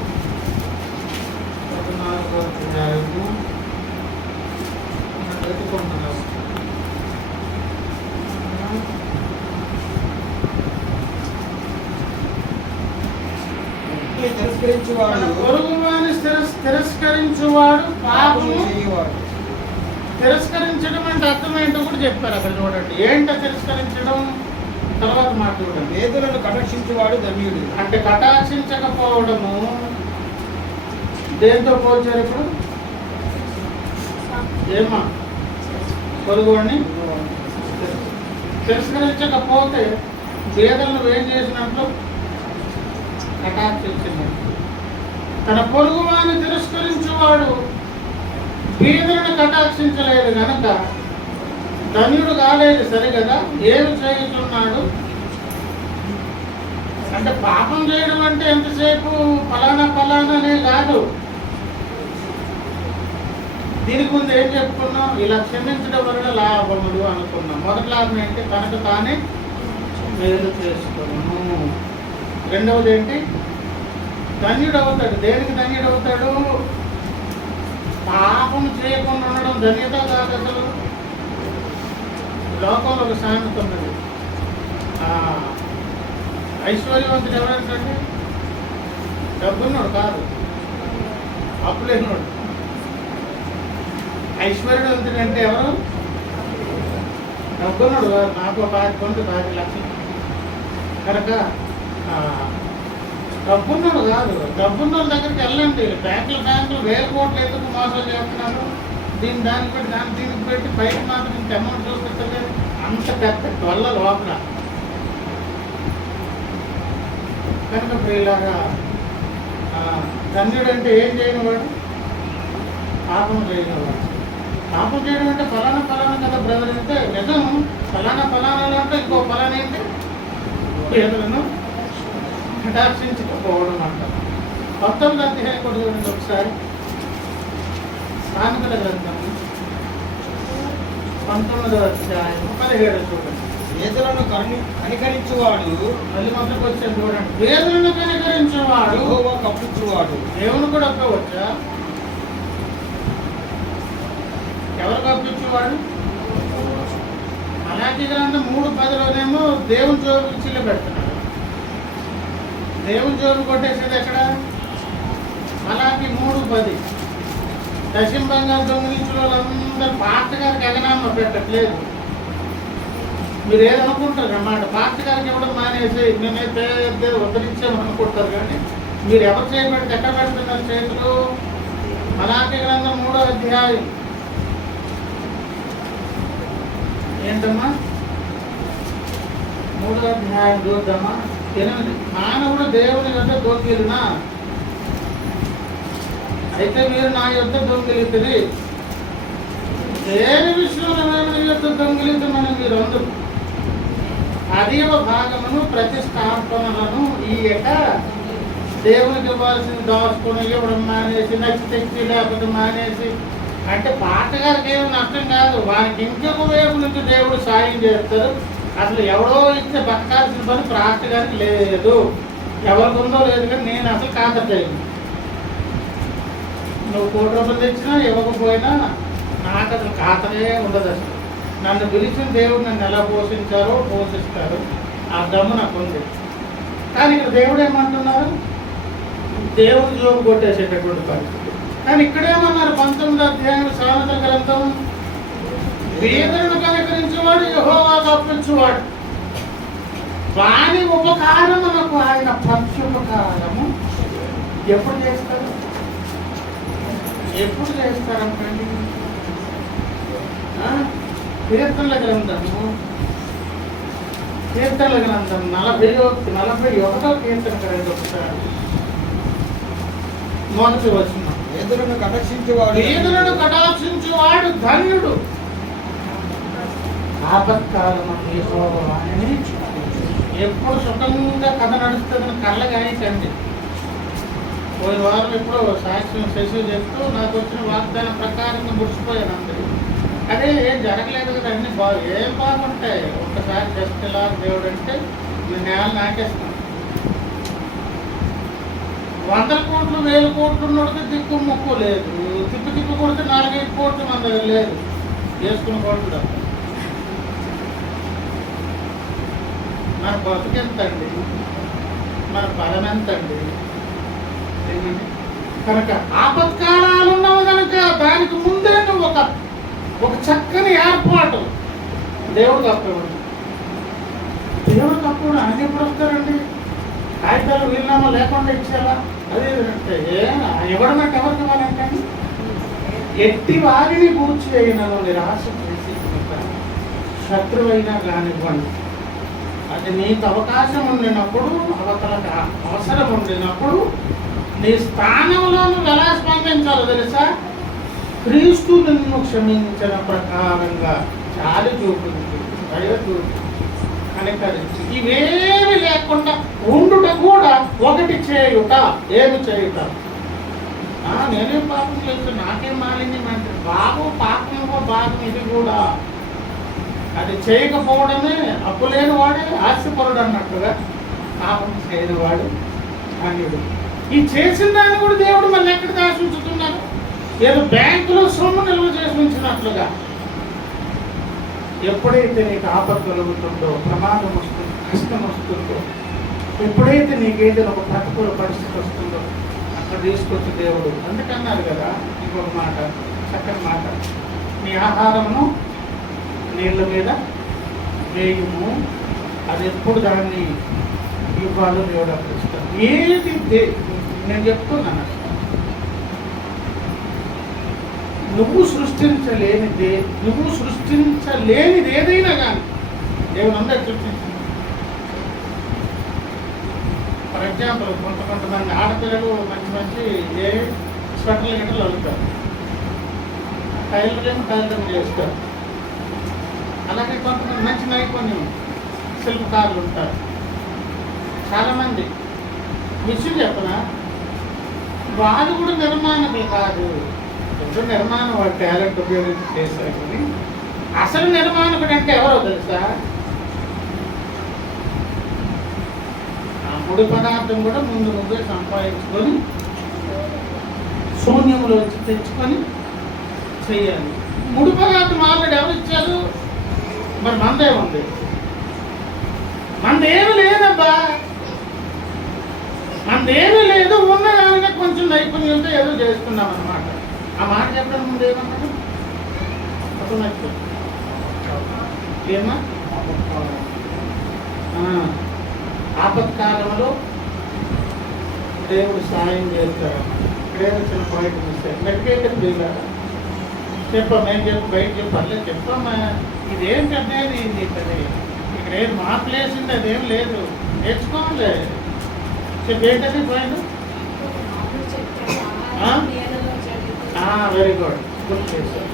14వ అధ్యాయము వెతుకుంటున్నాం. తిరస్కరించువాడు పొరుగువాని తిరస్కరించువాడు పాపము చేయువాడు. తిరస్కరించడం అంటే అర్థం ఏంటో కూడా చెప్పారు అక్కడ చూడండి. ఏంటో తిరస్కరించడం, తర్వాత మాట చూడండి. పేదలను కటాక్షించువాడు ధన్యుడు. అంటే కటాక్షించకపోవడము దేంతో పోల్చారు ఇప్పుడు? ఏమా పొరుగువాడిని తిరస్కరించకపోతే పేదలను ఏం చేసినట్లు? కటాక్షించినట్లు. తన పొరుగువాన్ని తిరస్కరించువాడు బీదలను కటాక్షించలేదు కనుక ధన్యుడు కాలేదు. సరే కదా, ఏమి చేయుతున్నాడు అంటే, పాపం చేయడం అంటే ఎంతసేపు ఫలానానే కాదు. దీనికి ముందు ఏం చెప్పుకున్నాం? ఇలా క్షమించడం వల్ల లాభములు అనుకున్నాం. మొదటి లాభం ఏంటి? తనకు తానే మేలు చేసుకున్నాము. రెండవది ఏంటి? ధన్యుడు అవుతాడు. దేనికి ధన్యుడు అవుతాడు? పాపం చేయకుండా ఉండడం ధన్యత కాదు అసలు. లోకంలో ఒక సామెత ఉన్నది, ఐశ్వర్యవంతుడు ఎవరంటే డబ్బున్నాడు కాదు, అప్పులేనోడు. ఐశ్వర్యవంతుడు అంటే ఎవరు? డబ్బున్నాడు కాదు. నాకు 10 లక్షలు కనుక డబ్బున్నాడు కాదు. డబ్బున్న దగ్గరికి వెళ్ళండి. బ్యాంకులు వేల కోట్లు ఎందుకు మోసం చేస్తున్నారు? దానికి పెట్టి దీనికి పెట్టి బయట మాత్రం ఇంత అమౌంట్ చూపిస్తుంది. అంత పెద్ద వల్ల లోపల కనుక ఇలాగా ధన్యుడు అంటే ఏం చేయని వాడు? పాపం చేయని వాడు. పాపం చేయడం అంటే ఫలానా కదా బ్రదర్ అంటే నిజం. ఫలానా అంటే ఇంకో ఫలానా ఏంటి? పేదలను కటాక్షించకపోవడం అంటారు. 19వ అధ్యాయం కూడా చూడండి ఒకసారి. సామెతల గ్రంథం 19వ అధ్యాయం 17 చూడండి. పేదలను కనికరించువాడు, మళ్ళీ మొదటికి వచ్చాను చూడండి. పేదలను కనికరించేవాడు యెహోవా కప్పించువాడు. దేవుని కూడా ఒప్పవచ్చా? ఎవరు కప్పించేవాడు? అలాంటి గ్రంథం 3:10లోనేమో దేవుని జోబుకి చిల్లు పెడుతున్నాడు. దేవుని జోబు కొట్టేసేది ఎక్కడ? అలాంటి 3:10. దశంభంగా దొంగిలించిన వాళ్ళందరూ పాస్టర్ గారికి ఎగనామ పెట్టట్లేదు. మీరు ఏదనుకుంటారు అన్నమాట, పాస్టర్ గారికి ఇవ్వడం మానేసి నేనైతే ఉద్ధరించామనుకుంటారు. కానీ మీరు ఎవరు చేయబెడితే ఎక్కడ పెడుతున్నారు చేతులు? అలాంటి గ్రంథం 3వ అధ్యాయం ఏంటమ్మా? 3వ అధ్యాయం చూద్దామా? 8. మానవుడు దేవుని యొద్ద దొంగిలినా అయితే మీరు నా యొద్ద దొంగిలితురి. దేని విషయంలో నీ యొద్ద దొంగిలితమని మీరు అందరూ 10వ భాగమును ప్రతిష్టాపనలను ఈయక దేవునికి ఇవ్వాల్సింది దాచుకొని ఇవ్వడం మానేసి, నచ్చి తెచ్చి లేకపోతే మానేసి అంటే పాటగారికి ఏమి నష్టం కాదు. వానికి ఇంకొక వైపు నుంచి దేవుడు సాయం చేస్తారు. అసలు ఎవడో ఇస్తే బతకాల్సిన పని ప్రాప్తి గారికి లేదు. ఎవరికి ఉందో లేదు, కానీ నేను అసలు కాదట్లేదు. నువ్వు 1 కోటి రూపాయలు తెచ్చినా ఇవ్వకపోయినా నాకు అసలు ఖాతనే ఉండదు. అసలు నన్ను పిలిచిన దేవుడు నన్ను ఎలా పోషిస్తారు ఆ దమ్ము నాకు ఉంది. కానీ ఇక్కడ దేవుడు ఏమంటున్నారు? దేవుని జోబు కొట్టేసేటటువంటి పరిస్థితి. కానీ ఇక్కడేమన్నారు? 19వ అధ్యాయం సామెతల గ్రంథం, పేదలను కనికరించేవాడు యెహోవా కప్పించువాడు. వాని ఉపకారమునకు ఆయన ప్రత్యుపకారము ఎప్పుడు చేస్తారు? ఎప్పుడు చేస్తారంటండి? కీర్తనల గ్రంథము 41వ కీర్తన కదండి ఒకసారి మొదటి వచనం. ఎదురును కటాక్షించువాడు ధన్యుడు. ఆపత్కాలమందు యెహోవా వారిని ఎప్పుడు సుఖంగా కథ నడుస్తుందని కళ్ళగానికండి. పోయిన వారం ఎప్పుడో సాక్ష్యం శశి చెప్తూ నాకు వచ్చిన వాగ్దానం ప్రకారం ముడిచిపోయాను అందరూ. అదే ఏం జరగలేదు కదా, అన్ని ఏం బాగుంటాయి. ఒక్కసారి జస్ట్ ఇలా దేవుడు అంటే నేల నాకేస్తాను. 100 కోట్లు 1000 కోట్లు ఉన్నోడికి దిక్కు ముక్కు లేదు. తిప్పు కొడితే 4-5 కోట్లు మన దగ్గర లేదు. వేసుకున్న కోట్లు తప్ప మన బతుకెంతండి, మన పదం ఎంతండి? కనుక ఆపత్కాలాలు ఉన్నవి కనుక దానికి ముందే నువ్వు ఒక చక్కని ఏర్పాటు దేవుడు తప్పేవాడు. దేవుడు తప్పుడు ఆయన ఎప్పుడు వస్తారండి? కాగితాలు వీలునామా లేకుండా ఇచ్చేలా అదే అంటే ఇవ్వడం అంటే ఎవరికి ఇవ్వాలంటే ఎట్టి వారిని పూర్చి అయినను నిరాశ చేసి శత్రువైనా కానివ్వండి. అది నీకు అవకాశం ఉండినప్పుడు, అవతలకు అవసరం ఉండినప్పుడు నీ స్థానంలో నువ్వు ఎలా స్పందించాలో తెలుసా? క్రీస్తు నిన్ను క్షమించిన ప్రకారంగా చాలి చూపించి, దయ చూపించి, కనికరించి, ఇవేమి లేకుండా ఉండుట కూడా ఒకటి చేయుట. ఏమి చేయుట? నేనేం పాపం చేస్తాను, నాకేం మాలిన్యం అంటే పాపంలో భాగం ఇది కూడా. అది చేయకపోవడమే అప్పు లేని వాడే ఆశపరుడు అన్నట్టుగా పాపం చేయని వాడు ధన్యుడు. ఈ చేసిన దాన్ని కూడా దేవుడు మళ్ళీ ఎక్కడ దాచి ఉంచుతున్నారు? ఏదో బ్యాంకులో సొమ్ము నిల్వ చేసి ఉంచినట్లుగా. ఎప్పుడైతే నీకు ఆపద కలుగుతుందో, ప్రమాదం వస్తుందో, కష్టం వస్తుందో, ఎప్పుడైతే నీకేదైనా ఒక ప్రతికూల పరిస్థితి వస్తుందో అక్కడ తీసుకొచ్చి దేవుడు అందుకన్నారు కదా ఇంకొక మాట, చక్కని మాట, నీ ఆహారమును నీళ్ళ మీద వేయము. అది ఎప్పుడు దాన్ని ఇవ్వాలో దేవుడు అప్పుడు ఇస్తాడు. ఏది నేను చెప్తున్నాను, నువ్వు సృష్టించలేనిది ఏదైనా కానీ దేవుడు అందరూ సృష్టించింది. ఫర్ ఎగ్జాంపుల్ కొంతమంది ఆడపిల్లలు మంచి ఏ స్వెటర్లు గంటలు అడుగుతారు, టైలరింగ్ చేస్తారు. అలాగే కొంతమంది మంచి నైపుణ్యం శిల్పకారులు ఉంటారు. చాలామంది విషయం చెప్పనా, వాళ్ళు కూడా నిర్మాణకులు కాదు. కొంచెం నిర్మాణం వాడు టాలెంట్ ఉపయోగించి చేశారు. కానీ అసలు నిర్మాణకుడు అంటే ఎవరో తెలుసా? ఆ ముడి పదార్థం కూడా ముందే సంపాదించుకొని శూన్యంలో తెచ్చుకొని చెయ్యాలి. ముడి పదార్థం ఆల్రెడీ ఎవరు ఇచ్చారు? మరి మందేముంది? మందేమి లేదబ్బా, మందేమీ లేదు. ఉన్నదానికే కొంచెం నైపుణ్యంతో ఏదో చేసుకున్నాం అన్నమాట. ఆ మాట చెప్పడం ముందు ఏమన్నాడు? ఏమా ఆపత్కాలంలో దేవుడు సాయం చేస్తాడు. ఇక్కడేదో చిన్న పాయింట్ మిస్ అయ్యి మెడికేటెడ్ చేయాలి. మేము చెప్పు, బయట చెప్పలేదు, చెప్పమ్మా ఇదేంటి అనేది ఇక్కడ ఏం మార్పులు వేసింది, అదేం లేదు, నేర్చుకోవాలి. చెప్పేంటది పాయింట్? వెరీ గుడ్, గుడ్ చేశారు.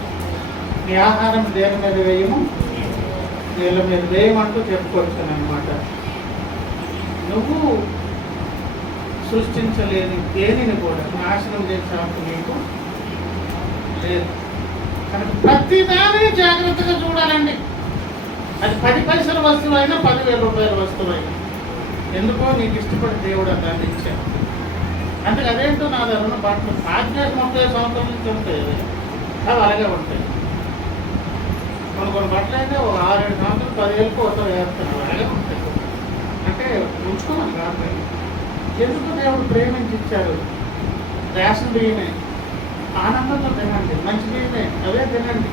నీ ఆహారం దేని మీద వేయము, నీళ్ళ మీద వేయమంటూ చెప్పుకొచ్చాను అనమాట. నువ్వు సృష్టించలేని దేనిని కూడా నాశనం చేసే హక్కు నీకు లేదు. కనుక ప్రతి దానిని జాగ్రత్తగా చూడాలండి. అది 10 పైసల వస్తువు అయినా 10,000 రూపాయల వస్తువు అయినా ఎందుకో నీకు ఇష్టపడి దేవుడు దాన్ని ఇచ్చాను. అందుకే అదేంటో నా దగ్గర ఉన్న బట్టలు 30 సంవత్సరాల నుంచి ఉంటాయి, అవి అలాగే ఉంటాయి. కొన్ని బట్టలు అయితే ఒక 6-7 సంవత్సరాలు 10,000కు వస్తావు వేస్తాను, అలాగే ఉంటాయి. అంటే ఉంచుకోమని కాదు, ఎందుకు దేవుడు ప్రేమించి ఇచ్చారు. రేషన్ బియ్యమే ఆనందంతో తినండి, మంచి బియ్యమే అవే తినండి.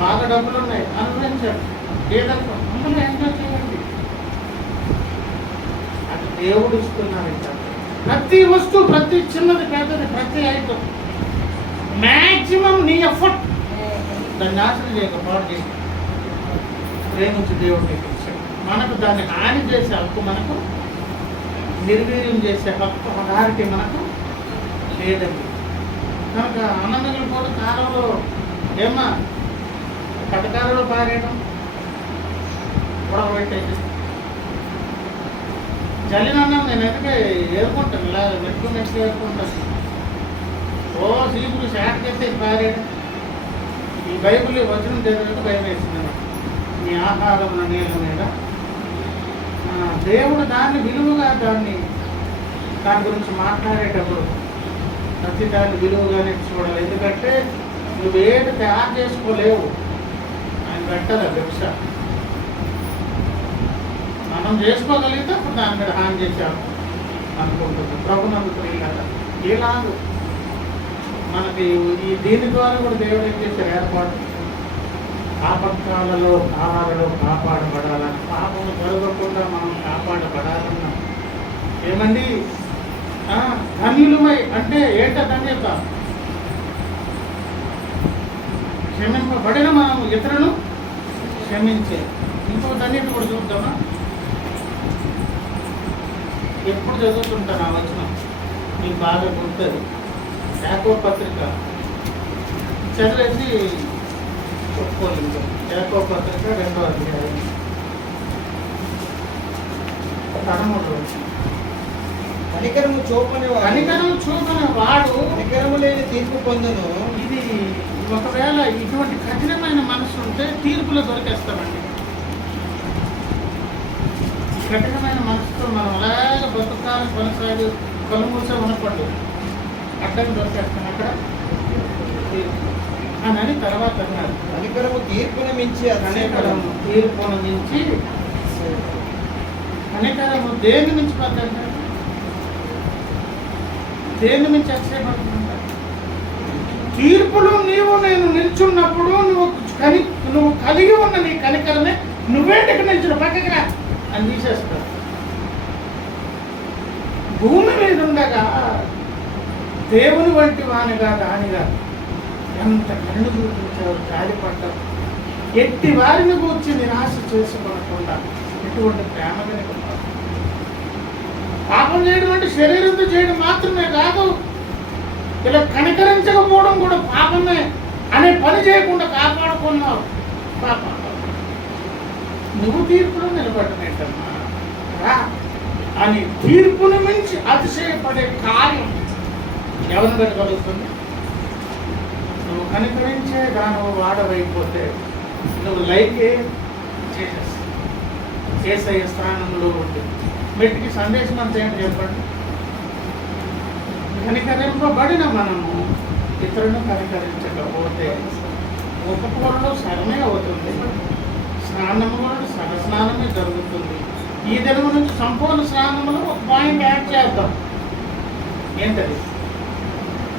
బాగా డబ్బులు ఉన్నాయి అనుభవించండి, ఏదన్నా అందులో ఎంజాయ్ చేయండి. దేవుడు ఇస్తున్నాడు. ఇంకా ప్రతి వస్తువు, ప్రతి చిన్నది పెద్దది, ప్రతి ఐటమ్ మ్యాక్సిమం నీ ఎఫర్ట్ దాన్ని నాశనం చేయకపోవడం చేసి ప్రేమించి దేవుడిని ఇచ్చాడు. మనకు దాన్ని హాని చేసే హక్కు, మనకు నిర్వీర్యం చేసే హక్కు, అథారిటీ మనకు లేదండి. కనుక అన్నదమ్ములు కూడా కాలంలో ఏమా పథకాలలో పారేయడం గొడవపెట్టేది జల్లినన్నం నేను ఎందుకే ఏరుకుంటాను, ఇలా పెట్టుకుని ఏరుకుంటాను. ఓ సీపులు శాఖకెత్తే పారేయడం. ఈ బైబిల్ వచనం చదివినట్టు భయం వేసింది నాకు. నీ ఆహారం నీళ్ళ మీద దేవుడు దాన్ని విలువగా దాని గురించి మాట్లాడేటప్పుడు ప్రతి దాన్ని విలువగానే చూడాలి. ఎందుకంటే నువ్వేది తయారు చేసుకోలేవు, ఆయన పెట్టదు భిక్ష. మనం చేసుకోగలిగితే అప్పుడు దాని మీద హాని చేశాము అనుకుంటుంది. ప్రభు నమ్ముతున్నారు ఇలాగ మనకి ఈ దీని ద్వారా కూడా దేవుడు ఏం చేశారు ఏర్పాటు. ఆపత్కాలలో ఆహారాలు కాపాడబడాలని, పాపము జరగకుండా మనం కాపాడబడాలన్నా ఏమండి ధన్యులమై అంటే ఏంటో ధన్యత, క్షమింపబడిన మనం ఇతరులను క్షమించే. ఇంకో ధన్యత కూడా చూద్దామా? ఎప్పుడు చదువుతుంటాను ఆ వచనం, మీకు బాగా గుర్తుంది. యాకోబు పత్రిక చదివేసి చెప్పుకోలేదు. యాకోబు పత్రిక 2వ అధ్యాయం 13. కనికరము చూపని వాడు కనికరము లేని తీర్పు పొందును. ఇది ఒకవేళ ఇటువంటి కఠినమైన మనసు ఉంటే తీర్పులో దొరికేస్తామండి. కఠినమైన మనసుతో మనం అలాగే బతుకాలు కొనసాగి కొనుమూసే ఉన్నప్పుడు అడ్డం దొరికేస్తాం అక్కడ అని తర్వాత అన్నారు. కనికరము తీర్పును మించి, కనికరము తీర్పును మించి, కనికరము దేని మించి పడ్డారు? దేని మించి ఆశ్చర్యపడుతుందంట? తీర్పులు నేను నిల్చున్నప్పుడు నువ్వు కలిగి ఉన్న నీ కనికరమే నువ్వేంటికి నిల్చున్న పక్కకి రా అని తీసేస్తావు. భూమి మీద ఉండగా దేవుని వంటి వానిగా దానిగా ఎంత కరుణ చూపించావు, జాలిపడ్డావు. ఎట్టి వారిని కూర్చి నిరాశ చేసుకోకుండా ఎటువంటి ప్రేమ కనుక పాపం చేయడం అంటే శరీరంతో చేయడం మాత్రమే కాదు, ఇలా కనికరించకపోవడం కూడా పాపమే అనే పని చేయకుండా కాపాడుకున్నావు. పాపం నువ్వు తీర్పులో నిలబడినట్టమ్మా రా అని తీర్పును మించి అతిశయపడే కార్యం ఎవరిని పెట్టగలుగుతుంది? నువ్వు కనికరించే దాని వాడవైపోతే నువ్వు లైకే చేసేస్తావు. యేసయ్య స్థానంలో ఉండి మెట్టికి సందేశం అంతా ఏంటి చెప్పండి? కనికరింపబడిన మనము ఇతరులను కనికరించకపోతే ఉపకూరలో సగమే అవుతుంది, స్నానము కూడా సగ స్నానమే జరుగుతుంది. ఈ దినము నుంచి సంపూర్ణ స్నానంలో ఒక పాయింట్ యాడ్ చేద్దాం. ఏంటది?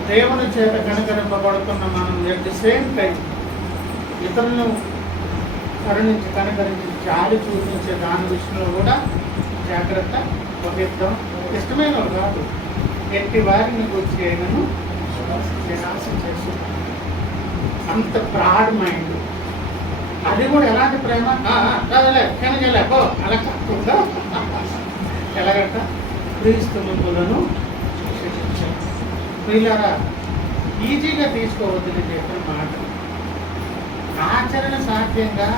దేవుని చేత కనికరింపబడుతున్న మనం ఎట్ ది సేమ్ టైం ఇతరులను కరుణించి కనికరించి జాలి చూపించే దాని విషయంలో కూడా జాగ్రత్త వహిద్దాం. ఇష్టమైన కాదు, ఎట్టి వారిని గురించి అయినను నిరాశ చేస్తూ అంత ప్రాడ్ మైండ్. అది కూడా ఎలాంటి ప్రేమ కాదలే క్షణగలేపో అలా కాకుండా ఎలాగంట క్రీస్తులను శిక్షించారు. పిల్లరా ఈజీగా తీసుకోవద్దు నేను చెప్పిన మాట. ఆచరణ సాధ్యంగా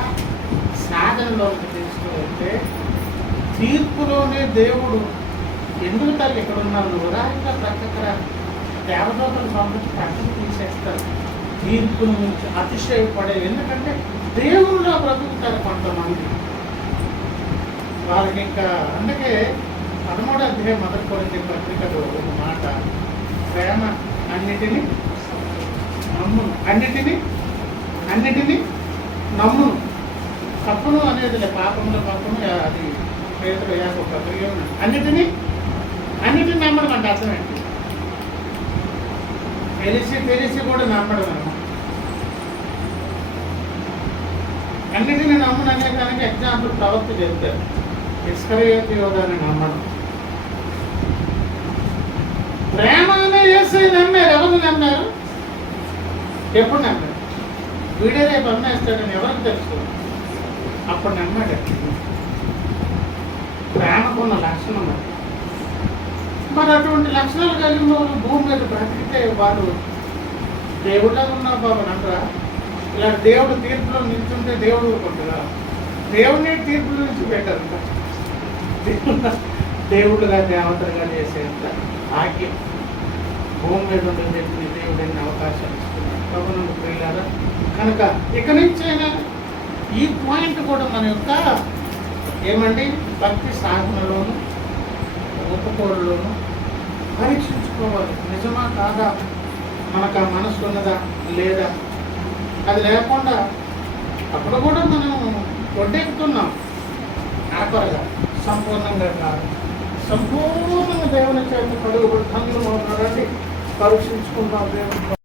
సాధనలోకి తీసుకోవద్దే. తీర్పులోనే దేవుడు ఎందుకు తల్లి ఇక్కడ ఉన్నావు నువ్వు రా, ఇంకా ప్రక్కర దేవదూతలు పంపించి పక్కన తీసేస్తారు. తీర్పును మించి అతిశయపడే, ఎందుకంటే దేవుళ్ళలో బ్రతుకుతారు కొంతమంది. వాళ్ళకి ఇంకా అందుకే 13వ అధ్యాయం 1 కొరింథీ పత్రికలో ఒక మాట, ప్రేమ అన్నిటినీ నమ్మును, అన్నిటినీ నమ్మును. తప్పును అనేది పాపంలో పాపము, అది పేదలు ఒక అన్నిటినీ నమ్మడం అంటే అర్థం ఏంటి? తెలిసి కూడా నమ్మడం అన్నమాట. అన్నిటినీ నమ్మను అనే దానికి ఎగ్జాంపుల్ ప్రవక్త చెప్తారు. ఇస్కరియోతు యోధాన్ని నమ్మడం, ప్రేమ అనే యేసయ్య నమ్మారు. ఎవరు నమ్మారు? ఎప్పుడు నమ్మారు? వీడే రేపు అమ్మేస్తాడని ఎవరికి తెలుసు? అప్పుడు నమ్మాడు. ప్రేమకున్న లక్షణం అది. మరి అటువంటి లక్షణాలు కలిగిన వాళ్ళు భూమి మీద బ్రతికితే వాళ్ళు దేవుళ్ళ ఉన్నా బాబు అంటారా? ఇలా దేవుడు తీర్పులో నిల్చుంటే దేవుడు ఊరుకుంటారా? దేవుడిని తీర్పుల నుంచి పెట్టారంట. దేవుడుగా దేవతలుగా చేసేంత భాగ్యం భూమి మీద ఉండే వ్యక్తిని దేవుడు ఎన్ని అవకాశాలు ఇస్తున్నాడు. ప్రభువునందు ప్రియులారా, కనుక ఇక నుంచైనా ఈ పాయింట్ కూడా మన యొక్క ఏమండి భక్తి సాధనలోను ఒప్పుకోడులోను పరీక్షించుకోవాలి. నిజమా కాదా? మనకు ఆ మనసు ఉన్నదా లేదా? అది లేకుండా అప్పుడు కూడా మనం ఒడ్డెక్కుతున్నాం. ఆపరగా సంపూర్ణంగా కాదు, సంపూర్ణంగా దేవుని చేత కడుగుబడి ధన్యులు ఉన్నారండి. పరీక్షించుకుంటాం దేవుని.